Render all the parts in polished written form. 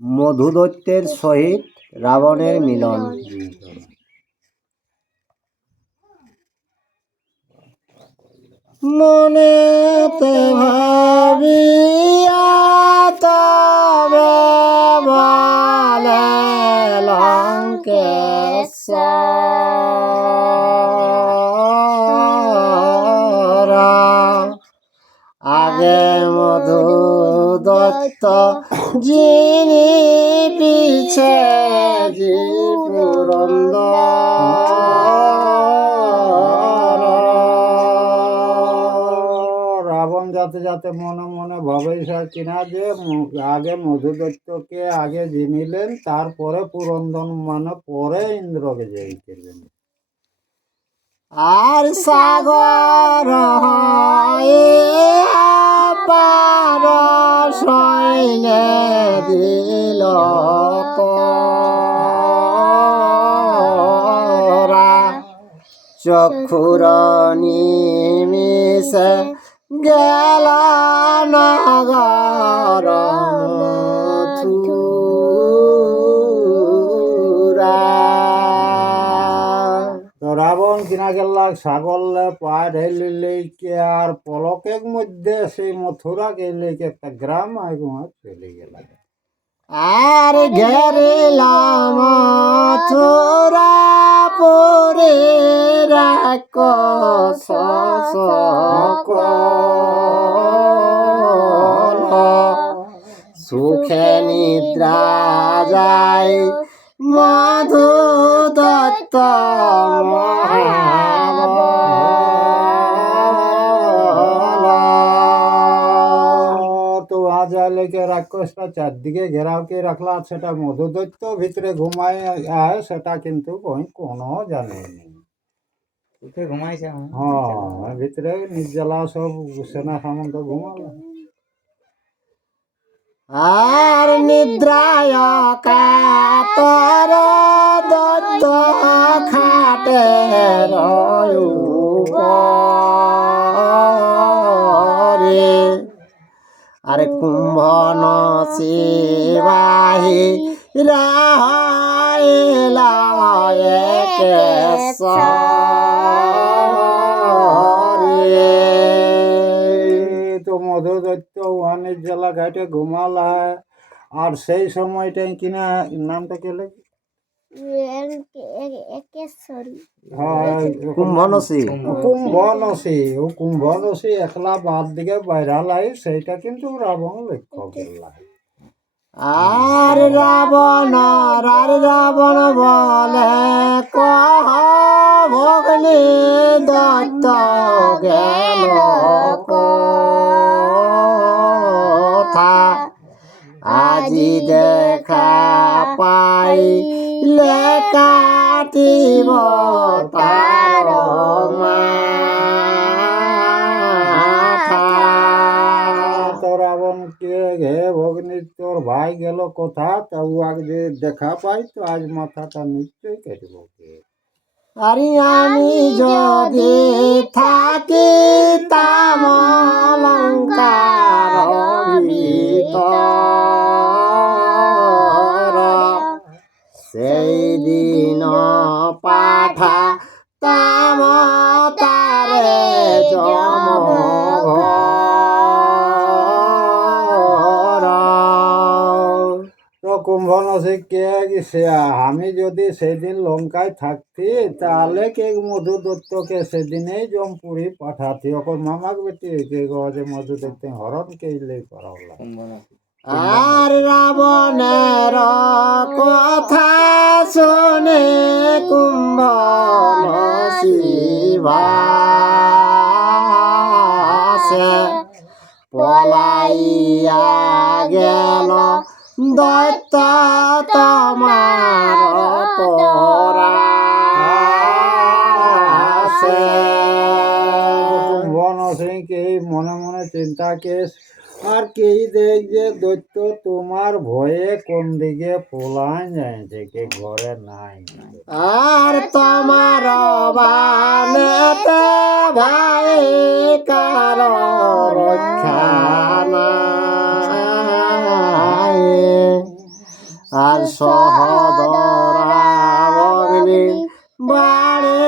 মধুদৈত্যের সহিত রাবণের মিলন। মনেতে ভাবিয়া তবে বলে লঙ্কেশ্বর আগে মধুদৈত্য যিনি পিছে রাবণ যাতে যাতে মনে মনে ভাবেছে কিনা যে আগে মধুদৈত্যকে আগে জিনিলেন, তারপরে পুরন্দন মানে পরে ইন্দ্রকে জয়ী করলেন। আর সাগর পার সৈনে দিল চক্ষুর নিমিষে গেল নগর তো রাবণ কিনা গেল সাগর পায় ঢেলিকে আর পলকের মধ্যে সেই মথুরা গেলে একটা গ্রাম চলে গেল। আর ঘেরিল মথুরা পুরে সুখে নিদ্রা যায় মধুদৈত্য তো আজালেকে রাক্ষসটা চারদিকে ঘেরাও কে রাখলা, সেটা মধুদৈত্য ভিতরে ঘুমায় সেটা কিন্তু কোনো জানেনি। ঘুমাইছে হ্যাঁ, ভিতরে নির্জলা সব সেনা সামন্ত ঘুমাল। আর নিদ্রায় কাতর দত্ত খাটে রে আরে কুম্ভ নসিবাহি রাইলা তো মধুদৈত্য ওয়ানের জেলা ঘাটে ঘুমালা। আর সেই সময়টাই কিনা নামটা কে লেগে কুম্ভনসী একলা বাদ দিকে বাইরালাই, সেইটা কিন্তু রাবণ লক্ষ্য করলাম। আর রাবণ বলে কহ ভগ্নি দত্ত গেল কথা আজি দেখা পাইলে কাটিব তার মাথা। তো রাবণ কে গে ভগ্নি তোর ভাই গেল কোথা, তা আগে দেখা পাই তো আজ মাথাটা নিশ্চয়ই কাটব। আরে আমি যদি থাকি তাম লঙ্কার ভিতর সেই দিন পাঠা তাম তারে কুম্ভনসী কে গেছে, আমি যদি সেদিন লঙ্কায় থাকতি তাহলে কে মধুদৈত্যকে সেদিনেই জমপুরি পাঠাতি। ওর মামাক বেটি কে যে মধুদৈত্য হরণ কেলে করা। আর রাবণের কথা শুনে কুম্ভনসী ভাসে পলাইয়া গেল দৈত্য তোমার কুম্ভনসীকে মনে মনে চিন্তা কেস আর কেই দেখ যে দৈত্য তোমার ভয়ে কোন দিকে পলায় যাইছে, কে ঘরে নাই। আর তোমার বানেতে ভাই কার রক্ষা নাই। আর সহদরা অগ্নি বাড়ে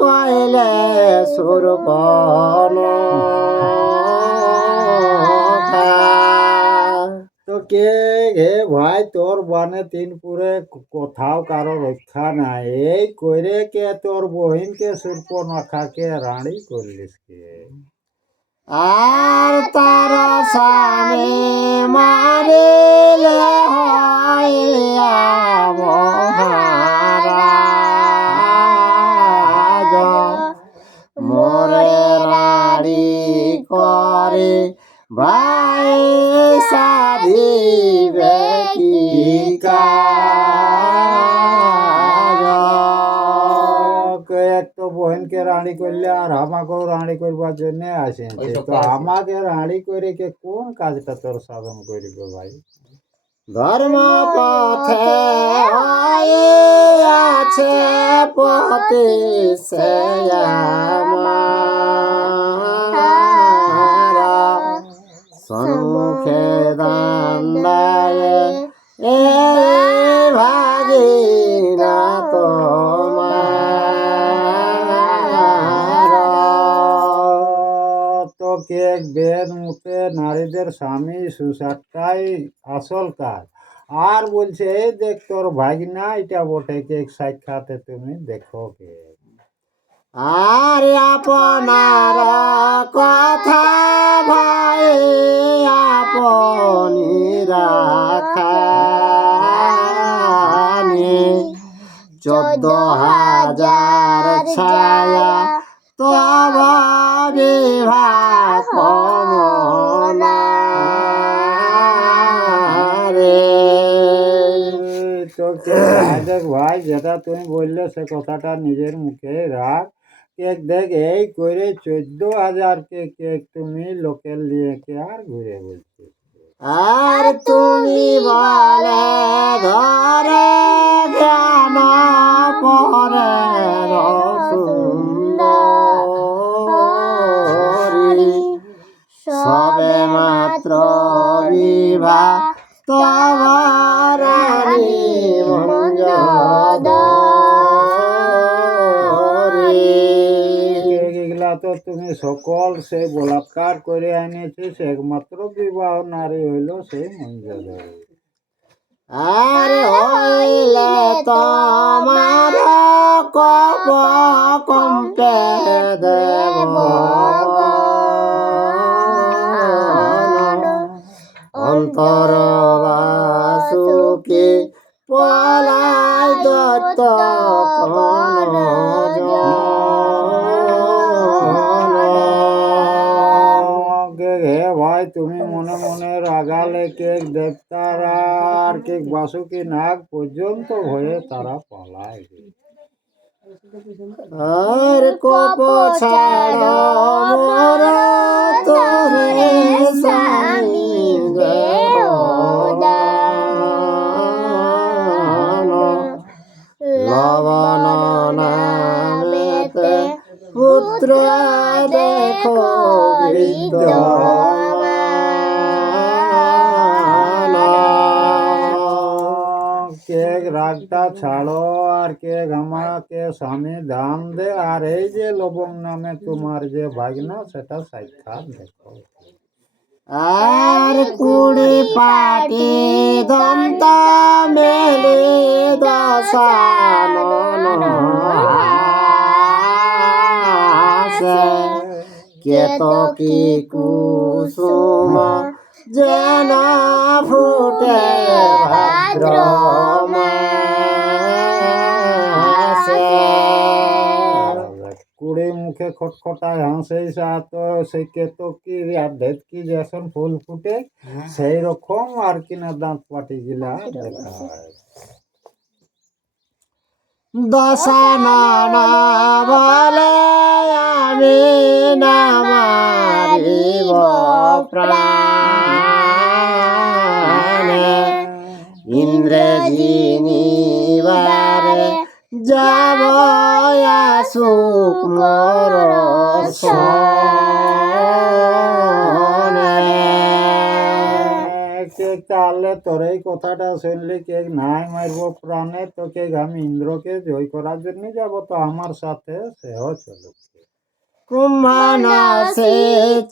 কইলে সুরপন তো কে হে ভাই তোর বানে তিনপুরে কোথাও কারো রক্ষা নাই, এই কইরে কে তোর বহিনকে সুর্পনখাকে রানী করলিস কে? আর তার স্বামী মারিলে হইয়া মহারাজ মোরে রাড়ি করে ভাই সাধিবে কি কাজ? এক তো বহিনকে রানী করলে আর আমাকেও রানী করবার জন্য আসেছে, তো আমাকে রানী করে কে কোন কাজটা তোর সাধন করিবে ভাই? ধর্ম পথে আছে পথে সে সম্মুখে দান্ডায় এ ভাগি না তো কে বেদ মুখে নারীদের স্বামী সুসারটাই আসল কাজ, আর বলছে এই দেখ তোর ভাগনা এটা বটে, কে সাক্ষাতে তুমি দেখো কে? আর আপনার কথা ভাই আপনি রাখানি 14,000 ছায়া তব বিবাহ কমনা রে। তো কে দেখ ভাই, যেটা তুমি বললে সে কথাটা নিজের মুখে রাখ। কেক দেখ এই করে 14,000 কে তুমি লোকের নিয়ে কে আর ঘুরে বলছিস? আর তুমি বলে ধরে জ্ঞান পরে সুন্দরী সবে মাত্র বিবাহ তোমারি এগুলা তো তুমি সকল সে বলাৎকার করে আনিয়েছিস, একমাত্র বিবাহ নারী হইল সেই মঞ্জুরি। আর হইলে তোমার কপ কম্পে দেব অন্তর বাসুকি পলাই দত্ত হে ভাই, তুমি মনে মনে রাগালে কেক দেবতার আর কেক বাসুকি নাগ পর্যন্ত হয়ে তারা পালায়। আর কপ ছাড় মোর তোরে স্বামী লবণ নামেতে পুত্র দেখো কেক রাগটা ছাড়ো আর কেক আমাকে স্বামী দান দে, আর এই যে লবণ নামে তোমার যে ভাগনা সেটা সাক্ষাৎ দেখো। আর কুড়ি পাটি দন্ত মেলে দশানন কেতকী কুসুম যেন ফুটে ভাদ্র মাসে কুড়ি মুখে খটখটায় হাসেই তো সেই কেতকী আর ধেতকি যেসন ফুল ফুটে সেই রকম আর কিনা দাঁত পাটি গিলা দেখা হয়। দশানন বলে আমি না মারিব প্রাণে ইন্দ্রজিনিবারে যাব আসুক মোর তাহলে তোর এই কথাটা শুনলি কে নাই মারব প্রাণে, তোকে আমি ইন্দ্রকে জয় করার জন্য যাব, তো আমার সাথে সেও চলুক। কুম্ভনাশে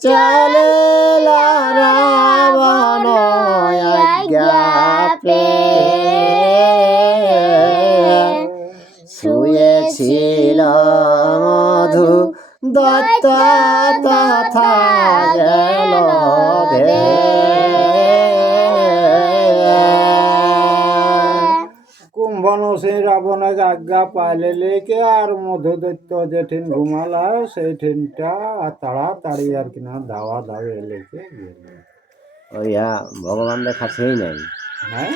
চলিল রাবণ আজ্ঞা পেয়ে, শুয়েছিল মধু দত্ত তথা গেল ধে। কুম্ভনসী রাবণের আজ্ঞা পাইলে লেকে আর মধুদৈত্য যেঠিন ঘুমালা সেই ঠিনটা তাড়াতাড়ি আর কিনা ধাওয়া ধাওয়ে লেকে গেল। ওইয়া ভগবান দেখাছেই নাই। হ্যাঁ,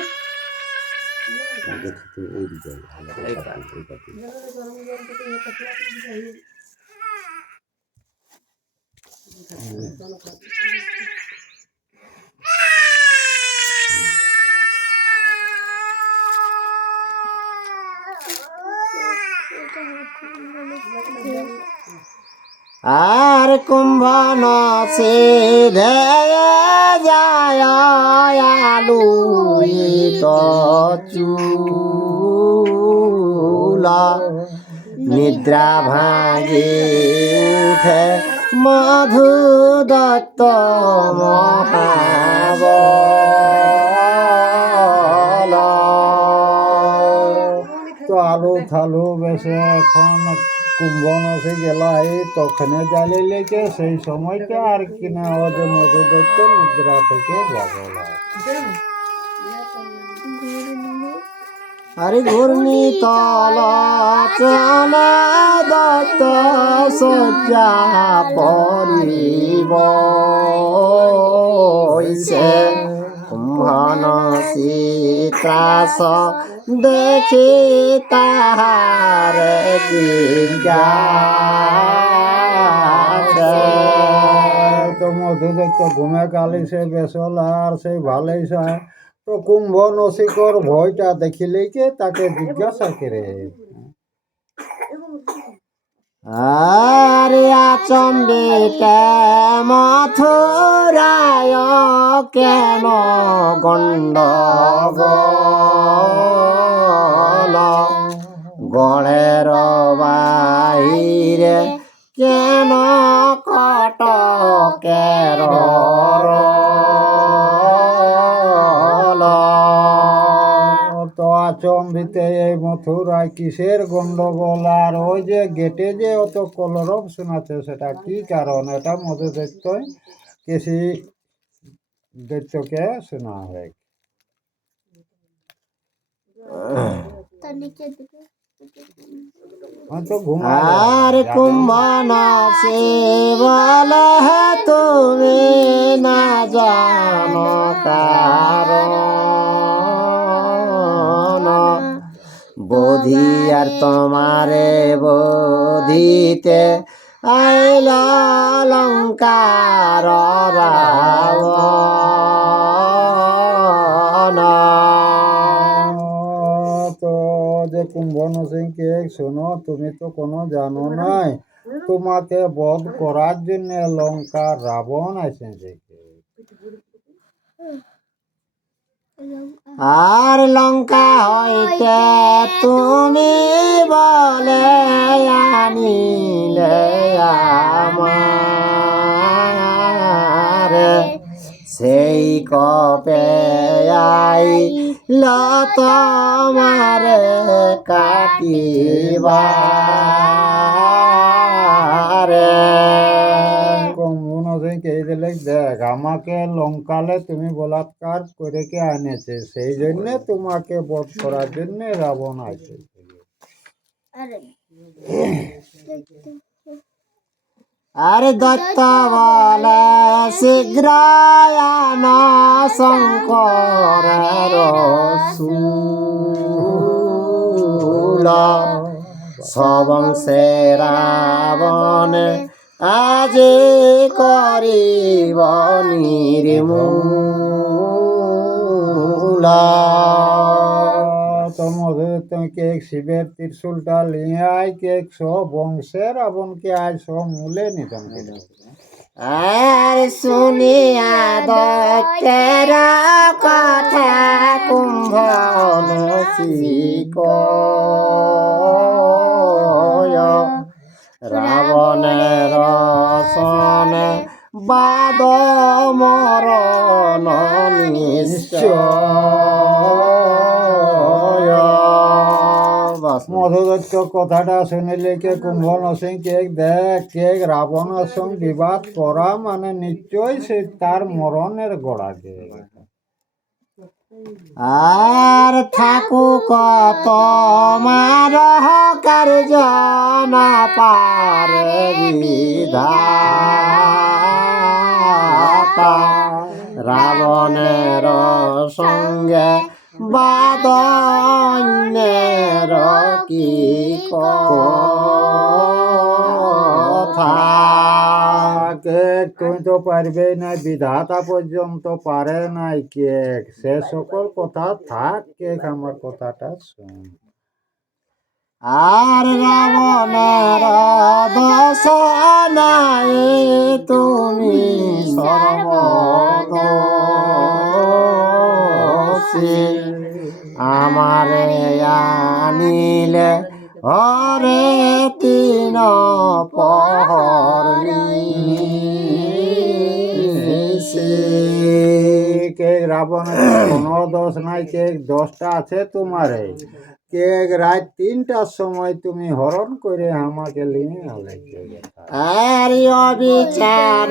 আর কুম্ভনসে ধেয়ে যায় আলুইত চুল, নিদ্রা ভাঙি উঠে মধু দত্ত মহাবল। তো আলু থালু বেশে এখন কুম্ভনসী গেলাই তখনে জ্বালিয়ে লেকে সেই সময়টা আর কিনা ও যে মধুদৈত্য নিদ্রা থেকে জাগলা। আরে ঘূর্ণি তল চলে দত্ত শয্যা পরিব, কুম্ভনসী ত্রাস দেখি তাহার জিজ্ঞাসা। তো মধুদৈত্য ঘুমে কালি সে বেসল আর সেই ভালোই সায়, তো কুম্ভনসিকর ভয়টা দেখিলে কে তাকে জিজ্ঞাসা করে। আরে আচম্বিতে মথুরায় কেন গণ্ডগোল, গড়ের বাহিরে কেন কটকের রোল। তো আচম্বিতে এই মথুরায় কিসের গন্ডগোল, আর ওই যে গেটে যে অত কলরব শোনাচ্ছে সেটা কি কারণ? এটা মধুদৈত্য কেসি দৈত্যকে শোনা হয়। হয়তো আর কুম্ভনসী বলে তুমি না জানো কারণ, বোধি আর তোমারে বোধিতে আইল লঙ্কার রাবণ। তো যে কুম্ভনসীকে শোনো, তুমি তো কোনো জানো নাই, তোমাকে বধ করার জন্য লঙ্কার রাবণ এসেছে। আর লঙ্কা হইতে তুমি বলে আনিলে আমার, সেই কপে আইল তোমারে কাটিবারে। কুম্ভনসীকে এই দিলে দেখ, আমাকে লঙ্কালে তুমি বলাৎকার করে কে আনেছে, সেই জন্য তোমাকে বধ করার জন্য রাবণ আছে। আরে দত্ত বলে শীঘ্র আন শঙ্করের শূল, সবংশে রাবণে আজি করিব নির্মূল। তো মধুদৈত্যকে শিবের ত্রিশূলটা নিয়ে আয় কে সব বংশের রাবণকে আজ সব মূলে নিধন করে। আর শুনিয়া দৈত্যের কথা কুম্ভনসি কয় রাবণের সনে বাদ মরণ নিশ্চয়। মধুদত্ত কথাটা শুনিলে কে কুম্ভ নরসিংকে দেখ কে রাবণের সঙ্গে বিবাদ করা মানে নিশ্চয় সে তার মরণের গোড়াকে। আর থাকুক তোমার কার্য না পারে বিধাতা রাবণের সঙ্গে বাদন্যের কি কথা। কে তুমি তো পারবে না, বিধাতা পর্যন্ত পারে নাই কে, সে সকল কথা থাক, কে আমার কথাটা শুন। আর রাবণের দোষ নাই তুমি সর্বদোষী আমারে আনিলে হরে তিন পহর নিশি। কে রাবণের কোনো দোষ নাই, কে দোষটা আছে তোমারে। কে রাত 3টার সময় তুমি হরণ করে আমাকে নিয়ে আলে। আর অবিচার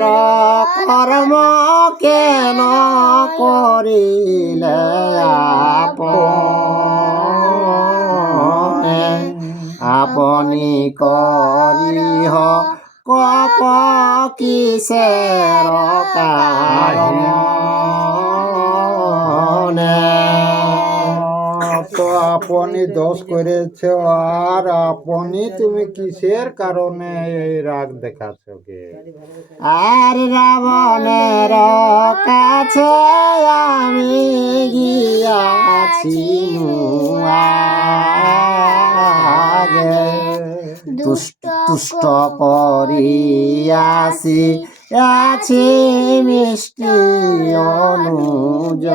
কর্ম কেন করিলে আপনি করিহ কপ কিসের কারণে। তো আপনি দোষ করেছ, আর আপনি তুমি কিসের কারণে এই রাগ দেখাচ্ছ কে? আর রাবণের কাছে আমি গিয়াছি আগে তুষ্ট করিয়াছি আছি মিষ্টি অনুজ।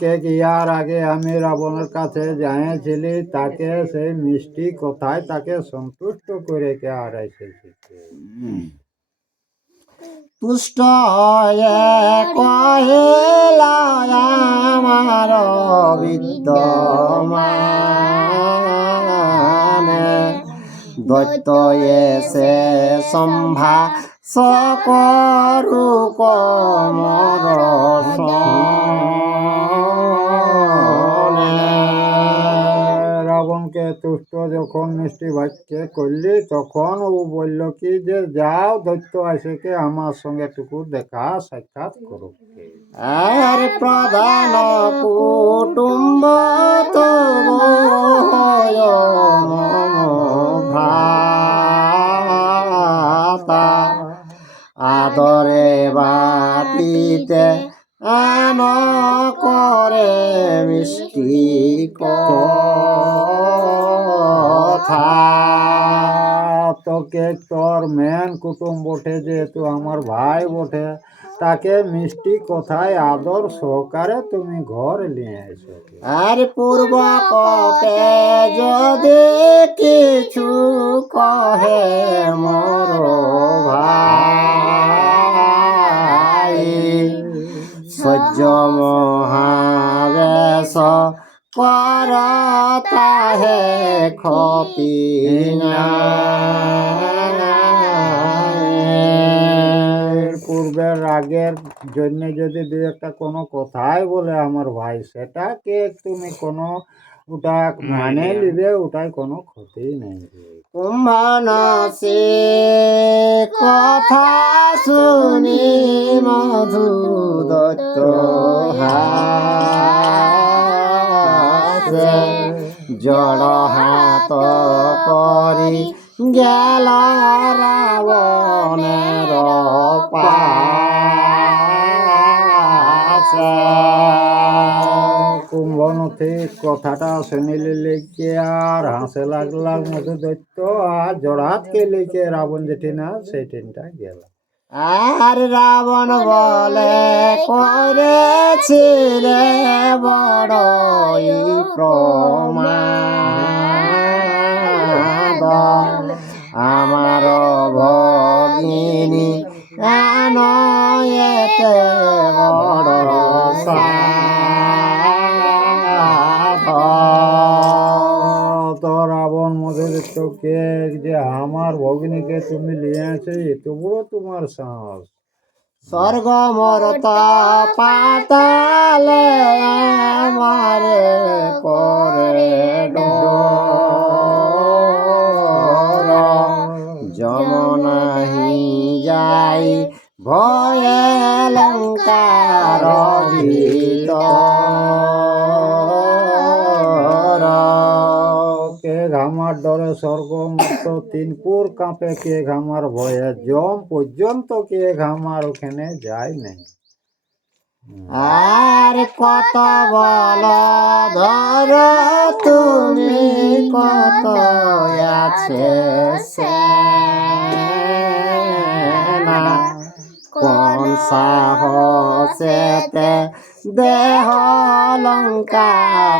কে ইয়ার আগে আমি রাবণের কাছে যাইছিলি, তাকে সেই মিষ্টি কথায় তাকে সন্তুষ্ট করে কে আর এসেছি। তুষ্ট হয়ে কহিলা আমার বিদ্যমানে দৈত্য এসে সম্ভা সকরু কমর রাবণকে তুষ্ট যখন মিষ্টি বাক্যে করলি, তখন ও বলল কি যে যাও দৈত্য আসেকে আমার সঙ্গে টুকু দেখা সাক্ষাৎ করো। আর প্রধান কুটুম্ব তব ভ্রাতা আদরে বাটিতে আন করে মিষ্টি কথা। তোকে তোর মেন কুটুম বটে, যেহেতু আমার ভাই বটে, তাকে মিষ্টি কথায় আদর সহকারে তুমি ঘর নিয়ে এসো। আর পূর্ব কপে যদি কিছু কহে মোর ভাই সহ্য মহাবেশ কর তাহে ক্ষতি পূর্বের রাগের জন্য যদি দুই একটা কোনো কথাই বলে আমার ভাই, সেটাকে তুমি কোনো ওটা মানে নিবে, ওটাই কোনো ক্ষতি নেই। কুম্ভনসি কথা শুনি মধু দত্ত হাসে জড় হাত করি গেল রাবণের পাশে। কুম্ভন ঠিক কথাটা শুনিলে লিখে আর হাসে লাগলাম মধু দৈত্য, আর জড়াতকে লিখে রাবণ যেটি না সেই ট্রেনটা গেল। আর রাবণ বলে করেছিলে বড়ই প্রমাদ, আমার ভগিনী আনয়েতে বড় সাধ। তো রাবণ মধুদৈত্যকে যে আমার ভগিনীকে তুমি নিয়ে আছে, এত বড় তোমার সাহস! স্বর্গ মরত পাতালে আমারে করে ডর, যমনাহি যাই ভয়ে লঙ্কার ভিতর। কে ঘামার ডরে স্বর্গ মত তিনপুর কাঁপে, কে ঘামার ভয়ে জম পর্যন্ত কে ঘামার ওখানে যায় নাই। আর কত বল ধর তুমি কত আছে সেনা, কোন সাহসেতে দেহ লঙ্কা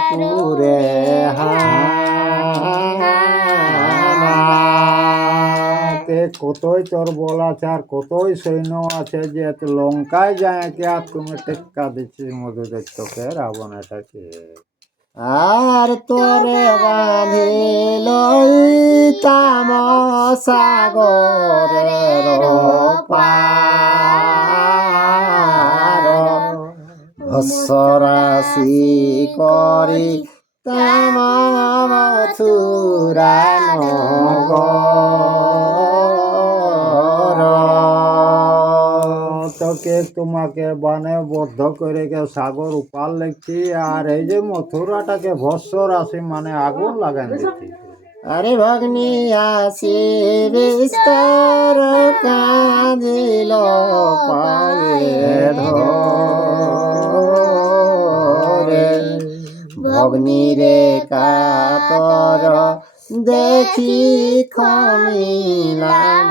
পুরে কে কতই তোর বল আছে আর কতই সৈন্য আছে যে তুই লঙ্কায় যায় কে, আর তুমি টেক্কা দিচ্ছিস মধুদৈত্যকে, রাবণ এটাকে। আর তোরে বাঁধিল তাম সাগরের পার, ভস্মরাশি করি তাম মথুরা নগর। তোকে তোমাকে বানে বদ্ধ করে কে সাগর উপার লিখছি, আর এই যে মথুরাটাকে ভস্ম রাশি মানে আগুন লাগান দিচ্ছি। আরে ভগ্নি আসি বিস্তর কাঁদিল পায়ে ধরে, ভগ্নি রে কাতর দেখি খমিলাম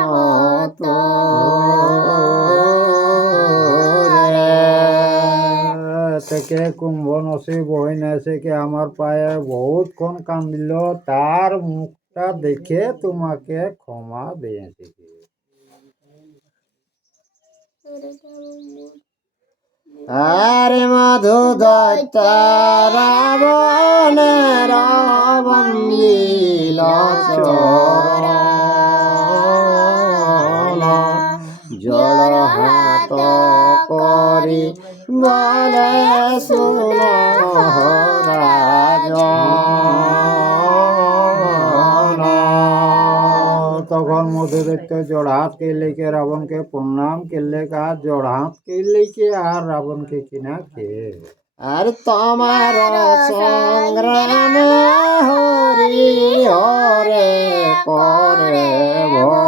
থেকে কুম্ভ নসি বহিন এসে কে আমার পায়ে বহুত ক্ষণ কান্দিল, তার মুখটা দেখে তোমাকে ক্ষমা দিয়েছি। আরে মধু দত্ত রাবণের বন্দিল চরণ, জড় হাত করি বলে শুন রাজন। তখন মধুদৈত্য জড়হাত কে লেকে রাবণকে প্রণাম করলে, আর জড়হাত কে লেকে আর রাবণকে কিনা কে। আর তোমার সংগ্রামে হরি হরে করে ভয়,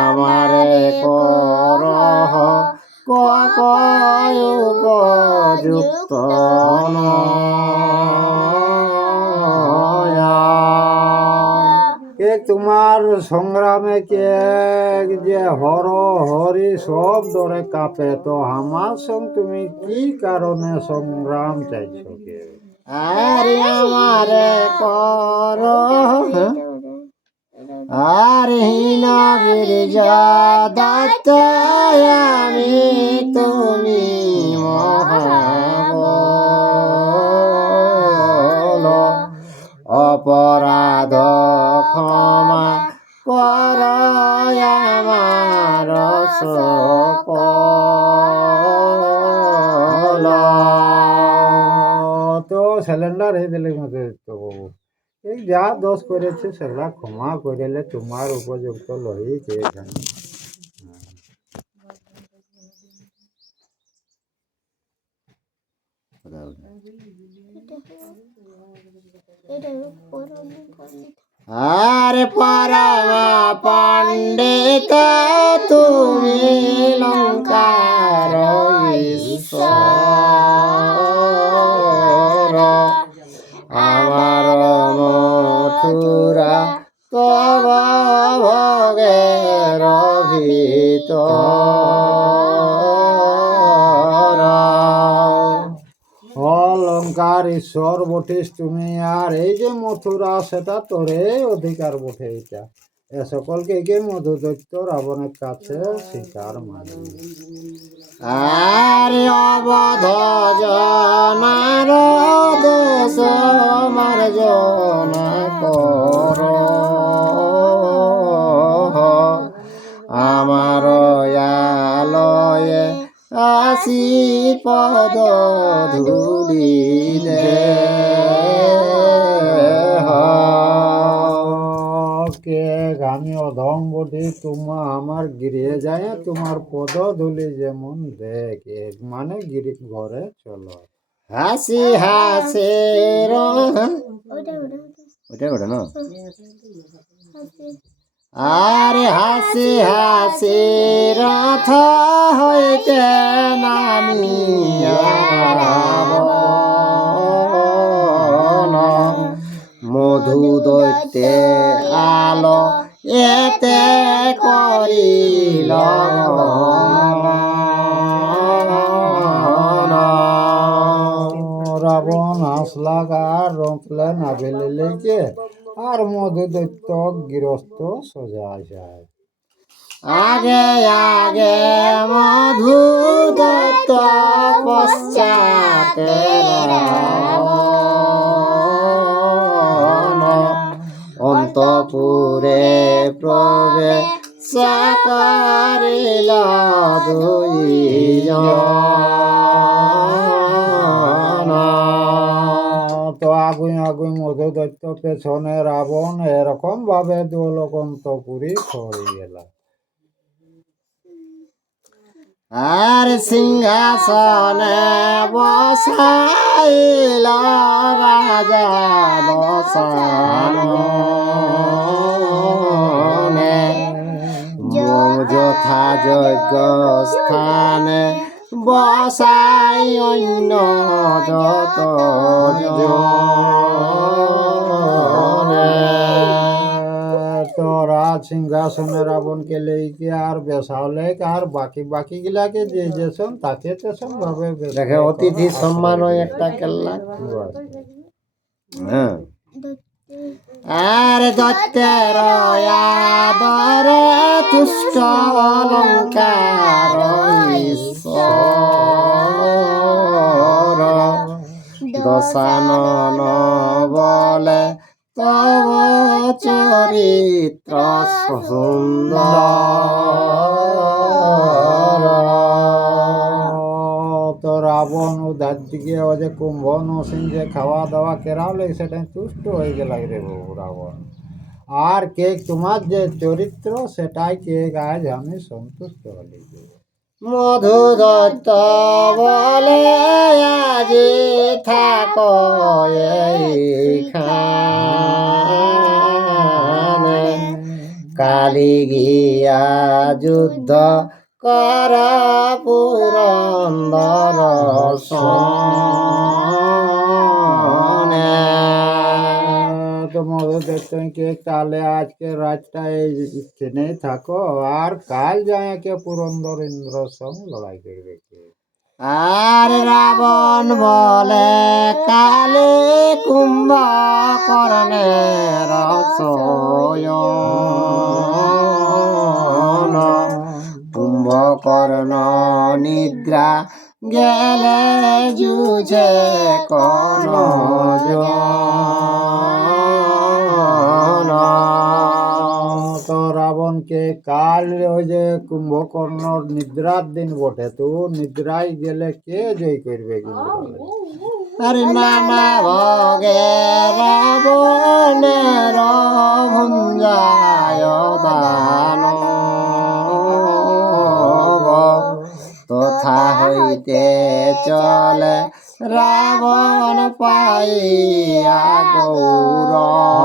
আমারে করহ কয় উপযুক্ত কে তোমার সংগ্রামে কে যে হর হরি সব ডরে কাঁপে, তো আমার সঙ্গে তুমি কি কারণে সংগ্রাম চাইছো কে? আর আমারে কর আর হীন গিরিজা দত্ত আমি তুমি মহাবল, অপরাধ ক্ষমা কর আমার সকল। তো সিলিন্ডার হয়ে দিলে মধুদৈত্য বাবু, এই যা দোষ করেছে সেগুলা ক্ষমা করিলে তোমার উপযুক্ত লই কে জানে। আরে পরমা পণ্ডিত তুমি লঙ্কার ঈশ্বর, লঙ্কার ঈশ্বর বটিস তুমি, আর এই যে মথুরা সেটা তোরে অধিকার বটে। এটা এ সকলকে কে মধু দৈত্য রাবণের কাছে শিকার মানে। আর অবধ জনার দোষ মার্জনা কর, আমার আলয়ে আসি পদ ধুলি দে। কে আমি অধম বটি, তোমা আমার গিরে যায় তোমার পদ ধুলি যেমন দেখ, মানে গিরি ঘরে চলো। হাসি হাসে ওটা ওটা না, আর হাসি হাসি রথ হইতে নামিয়া মধু দৈত্যে আলো এতে করিল। রাবণ আসলাক আর রঁতলে না বেলিলে কে, আর মধু দৈত্য গৃহস্থ সোজা যায়। আগে আগে মধু দত্ত পশ্চাতে রাবণ, অন্তপুরে প্রবেশ করিল দুইজন। তো আগুই আগুই মধু দৈত্য পেছনে রাবণ এরকম ভাবে দোলক অন্তপুরী করে গেল। আর সিংহাসনে বসাইল রাজা বসানে, যথা যজ্ঞ স্থানে বসাই অন্য যত জনে। তো রাজ সিংহাসনে রাবণকে লেগে আর বেসালে, আর বাকি বাকি গিলাকে যে যেসন তাকে তেসন ভাবে দেখে অতিথি সম্মান একটা কেল্লা। হ্যাঁ, আর দত্তের আদরে তুষ্ট লঙ্কার ঈশ্বর, দশানন বলে তব চরিত্র সুন্দর। তো রাবণ উদার দিকে ও যে কুম্ভ নসিং যে খাওয়া দাওয়া কেরালে সেটা তুষ্ট হয়ে গেল রে বাবু রাবণ। আর কে তোমার যে চরিত্র সেটাই কে আজ আমি সন্তুষ্ট হলি। মধু দত্ত বলে আজি থাকো এইখানে, কালি গিয়া যুদ্ধ কর পুরন্দর সনে। তো মধু দৈত্যকে তাহলে আজকে রাতটা এইখানেই থাকো, আর কাল যায় কে পুরন্দর ইন্দ্র সঙ্গ লড়াই করবে। আর রাবণ বলে কালে কুম্ভকর্ণের শয়ন, কুম্ভকর্ণ নিদ্রা গেলে যুঝে কোন জন। তো রাবণকে কাল ওই যে কুম্ভকর্ণর নিদ্রার দিন বটে, তো নিদ্রায় গেলে কে জয় করবে কিন্তু। আর নানা ভোগে রাবণের ভঞ্জায় দান, তথা হইতে চলে রাবণ পাইয়া গৌরব।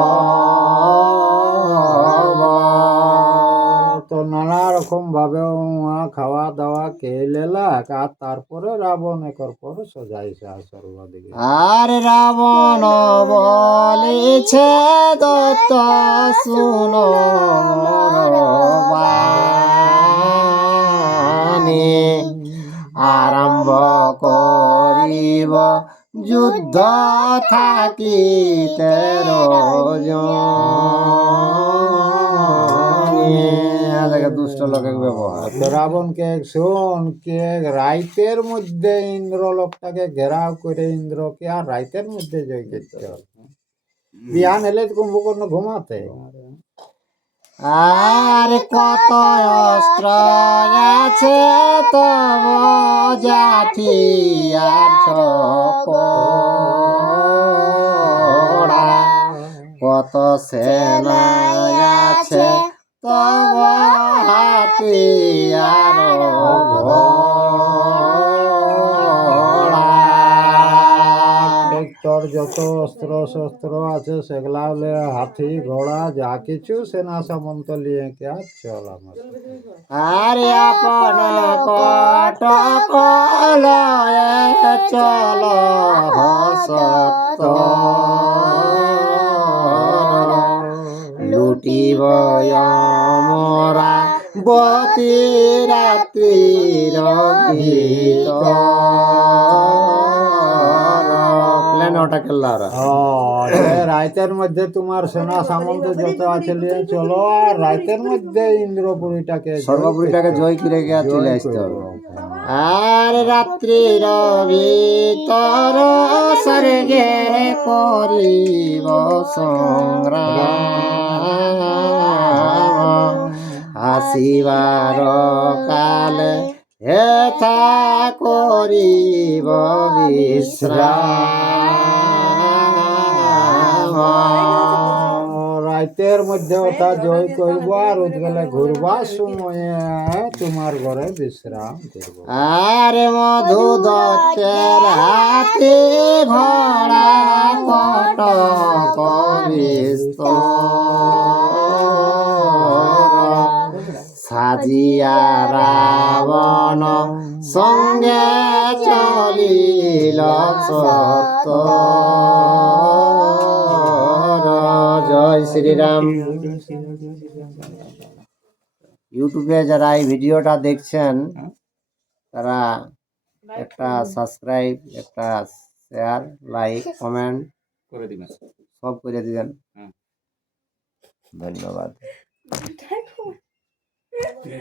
তো নানা রকম ভাবে খাওয়া দাওয়া খেয়ে লেলাক, আর তারপরে রাবণ একর পর সোজাইছে সর্বদিকে। আর রাবণ বলিছে দত্ত শুনো মোর আমি আরম্ভ করিব যুদ্ধ থাকিতে রজনী। দুষ্ট লোকের ব্যবহার। তো রাবণকে শোন কে রাইতের মধ্যে ইন্দ্র লোকটাকে ঘেরাও করে ইন্দ্রকে আর রাইতের মধ্যে জয় করতে হবে। বিহান এলে কুম্ভকর্ণ ঘুমাতে। আর কত অস্ত্র আছে তব জাতি আর চকড়া, কত সেনা আছে তব হাতি আর ঘোড়া। তোর যত অস্ত্র শস্ত্র আছে সেগুলা হলে হাতি ঘোড়া যা কিছু সেনা সামন্ত নিয়ে কে আর চল আমার। আরে আপন কটক লয়ে চল হসত লুটিব মরা বতি রাত্রির ভিতর। প্ল্যান ওটা খেললা রাইতের মধ্যে তোমার সেনা সামন্ত যত আছে নিয়ে চলো আর রাইতের মধ্যে ইন্দ্রপুরীটাকে সর্বপুরীটাকে জয় করে গিয়ে চলে আসতে হবে। আর রাত্রির ভিতর স্বর্গে করিব সংগ্রাম, আসিবার কালে হেথা করিব বিশ্রাম। রাইতের মধ্যে ওটা জয় করব আর উঠগেলে ঘুরবার সময়ে তোমার ঘরে বিশ্রাম করব। আরে মধু দত্তের হাতে ঘোড়া কটক বিস্তর, সাজিয়া রাবণ সঙ্গে চলিল সত্য। জয় শ্রীরাম। ইউটিউবে যারা এই ভিডিওটা দেখছেন তারা একটা সাবস্ক্রাইব, একটা শেয়ার, লাইক, কমেন্ট করে দিবেন, সব করে দিবেন। ধন্যবাদ।